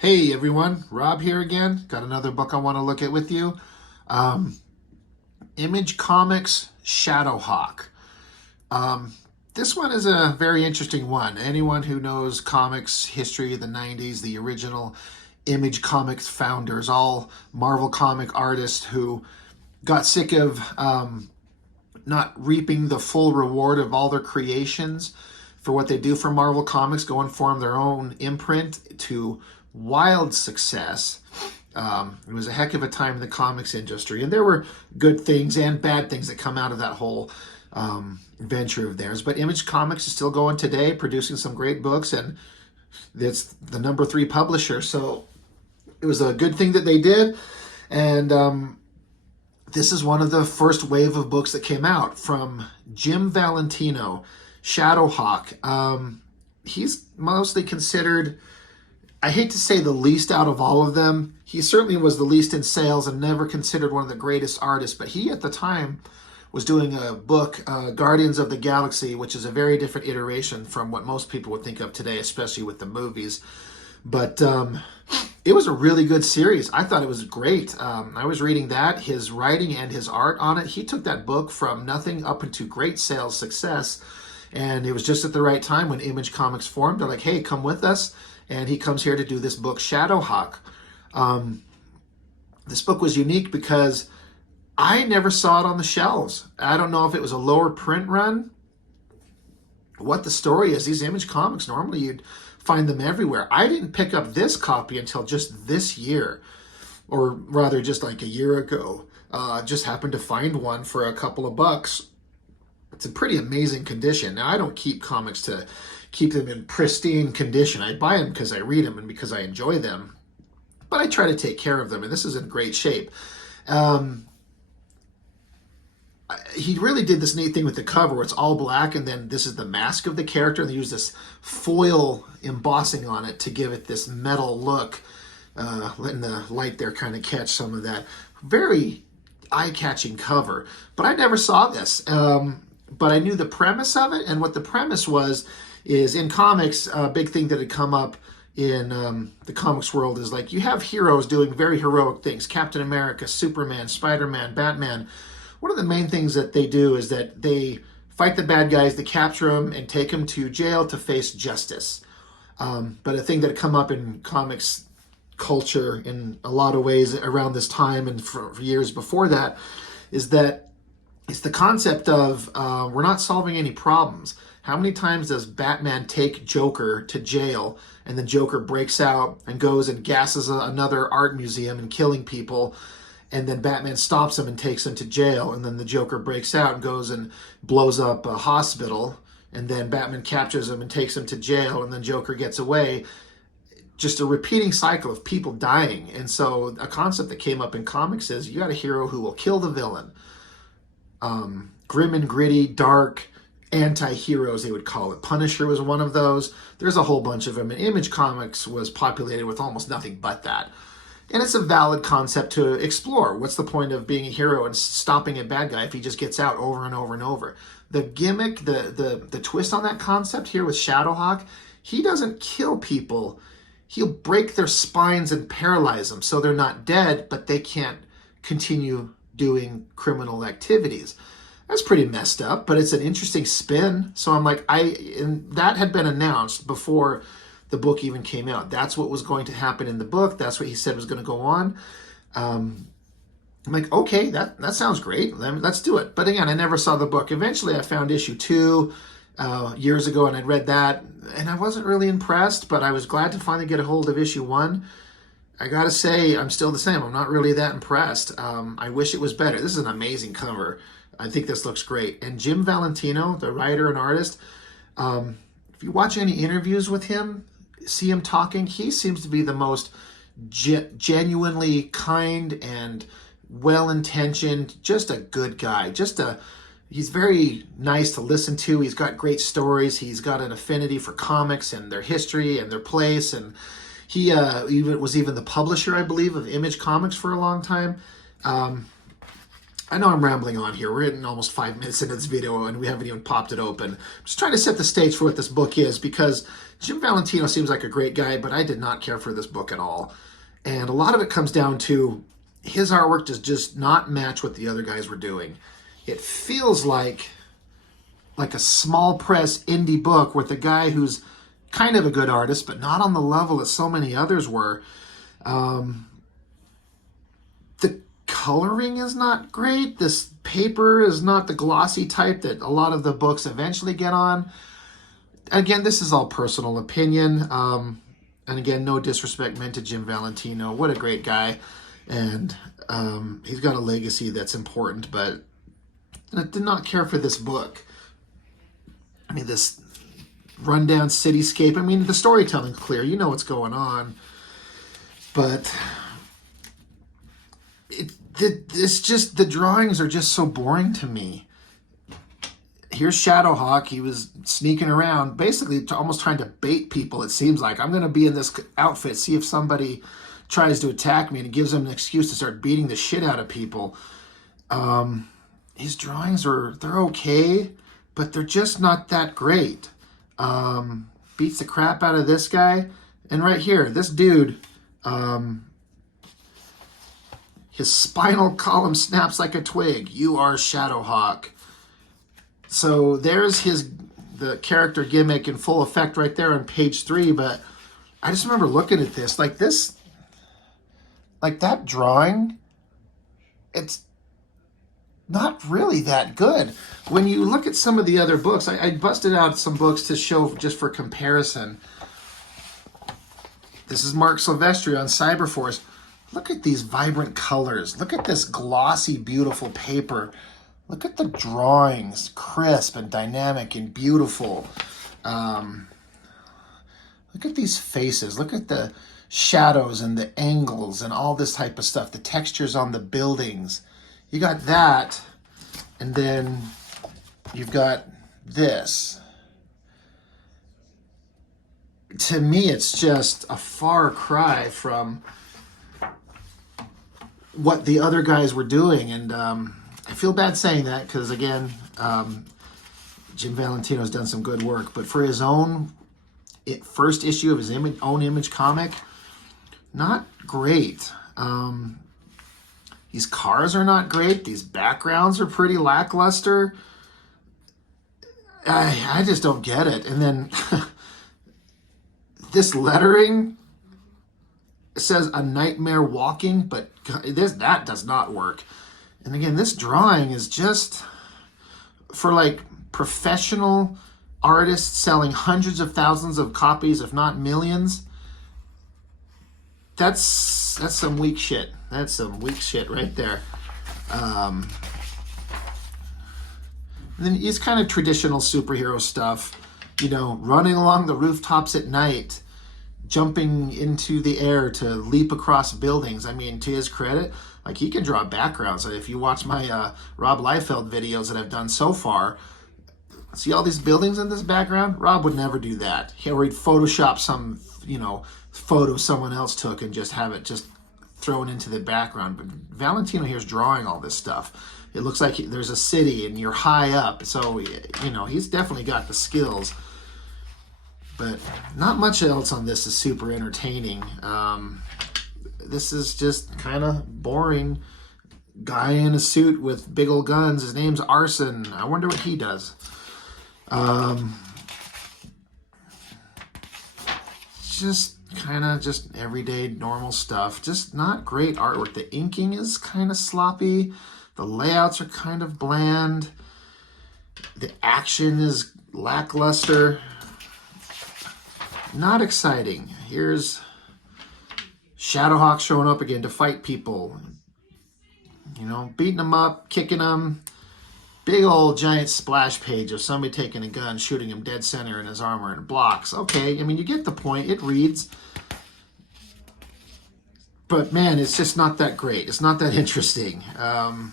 Hey everyone, Rob here again. Got another book I want to look at with you. Um, Image Comics SHADOWHAWK. Um, this one is a very interesting one. Anyone who knows comics history of the 90s, the original Image Comics founders, all Marvel comic artists who got sick of not reaping the full reward of all their creations for what they do for Marvel Comics, go and form their own imprint to wild success. It was a heck of a time in the comics industry, and there were good things and bad things that come out of that whole venture of theirs. But Image Comics is still going today, producing some great books, and it's the #3 publisher. So it was a good thing that they did, and this is one of the first wave of books that came out from Jim Valentino, SHADOWHAWK. He's mostly considered, I hate to say the least out of all of them. He certainly was the least in sales and never considered one of the greatest artists, but he at the time was doing a book, Guardians of the Galaxy, which is a very different iteration from what most people would think of today, especially with the movies. But it was a really good series. I thought it was great. I was reading that, his writing and his art on it. He took that book from nothing up into great sales success. And it was just at the right time when Image Comics formed. They're like, hey, come with us. And he comes here to do this book, SHADOWHAWK. This book was unique because I never saw it on the shelves. I don't know if it was a lower print run, what the story is. These Image Comics, normally you'd find them everywhere. I didn't pick up this copy until just this year, or rather just like a year ago. Just happened to find one for a couple of bucks. It's in pretty amazing condition. Now, I don't keep comics to keep them in pristine condition. I buy them because I read them and because I enjoy them, but I try to take care of them, and this is in great shape. He really did this neat thing with the cover where it's all black, and then this is the mask of the character, and they use this foil embossing on it to give it this metal look, letting the light there kind of catch some of that. Very eye-catching cover, but I never saw this. But I knew the premise of it, and what the premise was is in comics, a big thing that had come up in the comics world is like you have heroes doing very heroic things. Captain America, Superman, Spider-Man, Batman. One of the main things that they do is that they fight the bad guys, they capture them, and take them to jail to face justice. But a thing that had come up in comics culture in a lot of ways around this time and for years before that is that it's the concept of we're not solving any problems. How many times does Batman take Joker to jail, and then Joker breaks out and goes and gasses another art museum and killing people, and then Batman stops him and takes him to jail, and then the Joker breaks out and goes and blows up a hospital, and then Batman captures him and takes him to jail, and then Joker gets away. Just a repeating cycle of people dying. And so a concept that came up in comics is you got a hero who will kill the villain. Grim and gritty, dark, anti-heroes, they would call it. Punisher was one of those. There's a whole bunch of them. And Image Comics was populated with almost nothing but that. And it's a valid concept to explore. What's the point of being a hero and stopping a bad guy if he just gets out over and over and over? The gimmick, the twist on that concept here with SHADOWHAWK, he doesn't kill people. He'll break their spines and paralyze them so they're not dead, but they can't continue doing criminal activities. That's pretty messed up, but it's an interesting spin. So I'm like, and that had been announced before the book even came out. That's what was going to happen in the book. That's what he said was going to go on. I'm like, okay, that sounds great. Let's do it. But again, I never saw the book. Eventually, I found issue 2 years ago, and I'd read that, and I wasn't really impressed, but I was glad to finally get a hold of issue 1. I gotta say, I'm still the same. I'm not really that impressed. I wish it was better. This is an amazing cover. I think this looks great. And Jim Valentino, the writer and artist, if you watch any interviews with him, see him talking, he seems to be the most genuinely kind and well-intentioned, just a good guy. He's very nice to listen to. He's got great stories. He's got an affinity for comics and their history and their place. And he was even the publisher, I believe, of Image Comics for a long time. I know I'm rambling on here. We're getting almost 5 minutes into this video and we haven't even popped it open. I'm just trying to set the stage for what this book is, because Jim Valentino seems like a great guy, but I did not care for this book at all. And a lot of it comes down to his artwork does just not match what the other guys were doing. It feels like a small press indie book with a guy who's kind of a good artist, but not on the level that so many others were. The coloring is not great. This paper is not the glossy type that a lot of the books eventually get on. Again, this is all personal opinion. And again, no disrespect meant to Jim Valentino. What a great guy. And he's got a legacy that's important, but I did not care for this book. I mean, this rundown cityscape. I mean, the storytelling's clear. You know what's going on. But it's just, the drawings are just so boring to me. Here's SHADOWHAWK. He was sneaking around, basically almost trying to bait people, it seems like. I'm going to be in this outfit, see if somebody tries to attack me, and it gives him an excuse to start beating the shit out of people. His drawings they're okay, but they're just not that great. Beats the crap out of this guy. And right here, this dude, his spinal column snaps like a twig. You are SHADOWHAWK. So there's the character gimmick in full effect right there on page 3. But I just remember looking at this, like that drawing, it's not really that good. When you look at some of the other books, I busted out some books to show just for comparison. This is Mark Silvestri on Cyberforce. Look at these vibrant colors. Look at this glossy, beautiful paper. Look at the drawings, crisp and dynamic and beautiful. Look at these faces. Look at the shadows and the angles and all this type of stuff. The textures on the buildings. You got that, and then you've got this. To me, it's just a far cry from what the other guys were doing, and I feel bad saying that because, again, Jim Valentino's done some good work, but for his own first issue of his own Image comic, not great. These cars are not great. These backgrounds are pretty lackluster. I just don't get it. And then this lettering says a nightmare walking, but that does not work. And again, this drawing is just for like professional artists selling hundreds of thousands of copies, if not millions. That's some weak shit. That's some weak shit right there. And then it's kind of traditional superhero stuff, you know, running along the rooftops at night, jumping into the air to leap across buildings. I mean, to his credit, like, he can draw backgrounds. If you watch my Rob Liefeld videos that I've done so far, see all these buildings in this background? Rob would never do that. He'd Photoshop some, you know, photo someone else took and just have it just thrown into the background. But Valentino here's drawing all this stuff. It looks like there's a city and you're high up. So, you know, he's definitely got the skills. But not much else on this is super entertaining. This is just kind of boring. Guy in a suit with big old guns. His name's Arson. I wonder what he does. Just kind of just everyday normal stuff. Just not great artwork. The inking is kind of sloppy. The layouts are kind of bland. The action is lackluster. Not exciting. Here's SHADOWHAWK showing up again to fight people. You know, beating them up, kicking them. Big old giant splash page of somebody taking a gun, shooting him dead center in his armor and blocks. Okay, I mean, you get the point. It reads. But man, it's just not that great. It's not that interesting. And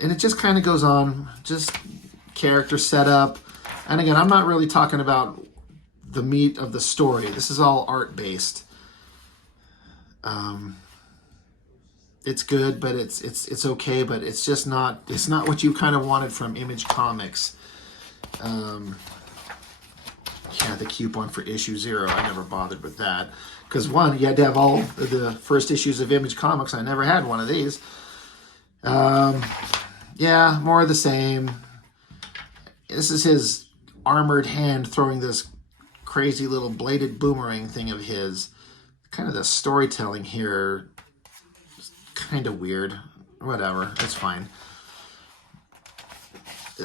it just kind of goes on. Just character setup. And again, I'm not really talking about the meat of the story. This is all art-based. it's good, but it's okay, but it's just not, it's not what you kind of wanted from Image Comics. Yeah, the coupon for issue 0, I never bothered with that. Because one, you had to have all the first issues of Image Comics. I never had one of these. Yeah, more of the same. This is his armored hand throwing this crazy little bladed boomerang thing of his. Kind of the storytelling here is kind of weird. Whatever, it's fine.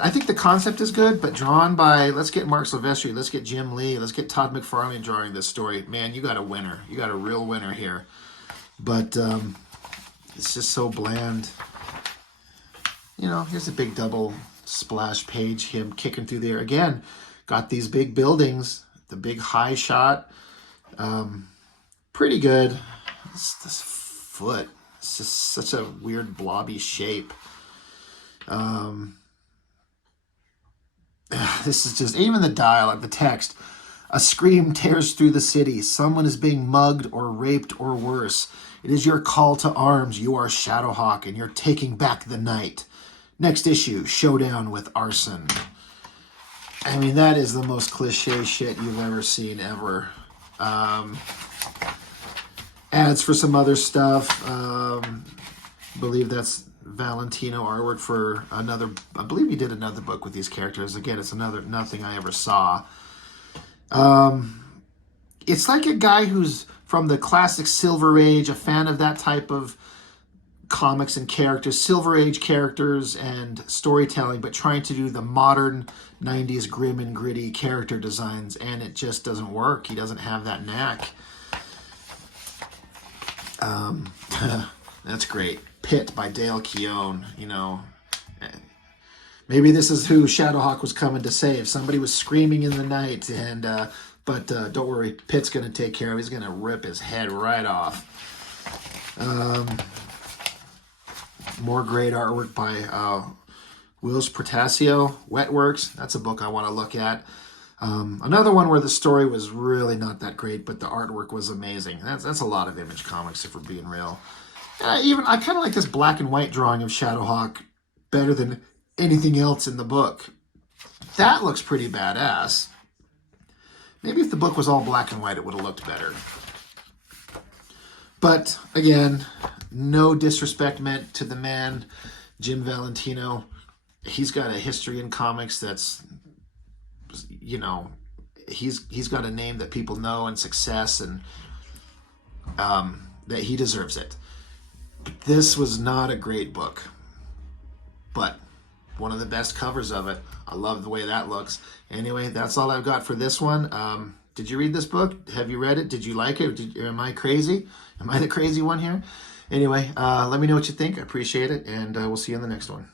I think the concept is good, but drawn by, let's get Mark Silvestri, let's get Jim Lee, let's get Todd McFarlane drawing this story. Man, you got a winner. You got a real winner here. But it's just so bland. You know, here's a big double splash page, him kicking through the air. Again, got these big buildings, the big high shot. Pretty good. This foot, it's just such a weird blobby shape. This is just, even the dialogue, the text. A scream tears through the city. Someone is being mugged or raped or worse. It is your call to arms. You are SHADOWHAWK and you're taking back the night. Next issue, showdown with arson. I mean, that is the most cliche shit you've ever seen ever. Ads for some other stuff. Believe that's Valentino artwork for another, I believe he did another book with these characters. Again, it's nothing I ever saw. It's like a guy who's from the classic Silver Age, a fan of that type of comics and characters, Silver Age characters and storytelling, but trying to do the modern 90s grim and gritty character designs, and it just doesn't work. He doesn't have that knack. That's great. Pit by Dale Keown, you know. Maybe this is who SHADOWHAWK was coming to save. Somebody was screaming in the night, and but don't worry, Pitt's going to take care of it. He's going to rip his head right off. More great artwork by Wills Protasio, Wetworks. That's a book I want to look at. Another one where the story was really not that great, but the artwork was amazing. That's a lot of Image Comics, if we're being real. I kind of like this black and white drawing of SHADOWHAWK better than anything else in the book. That looks pretty badass. Maybe if the book was all black and white, it would have looked better. But again, no disrespect meant to the man, Jim Valentino. He's got a history in comics that's, you know, he's got a name that people know and success, and that he deserves it. But this was not a great book, but one of the best covers of it. I love the way that looks. Anyway, that's all I've got for this one. Did you read this book? Have you read it? Did you like it? Am I crazy? Am I the crazy one here? Anyway, let me know what you think. I appreciate it, and we'll see you in the next one.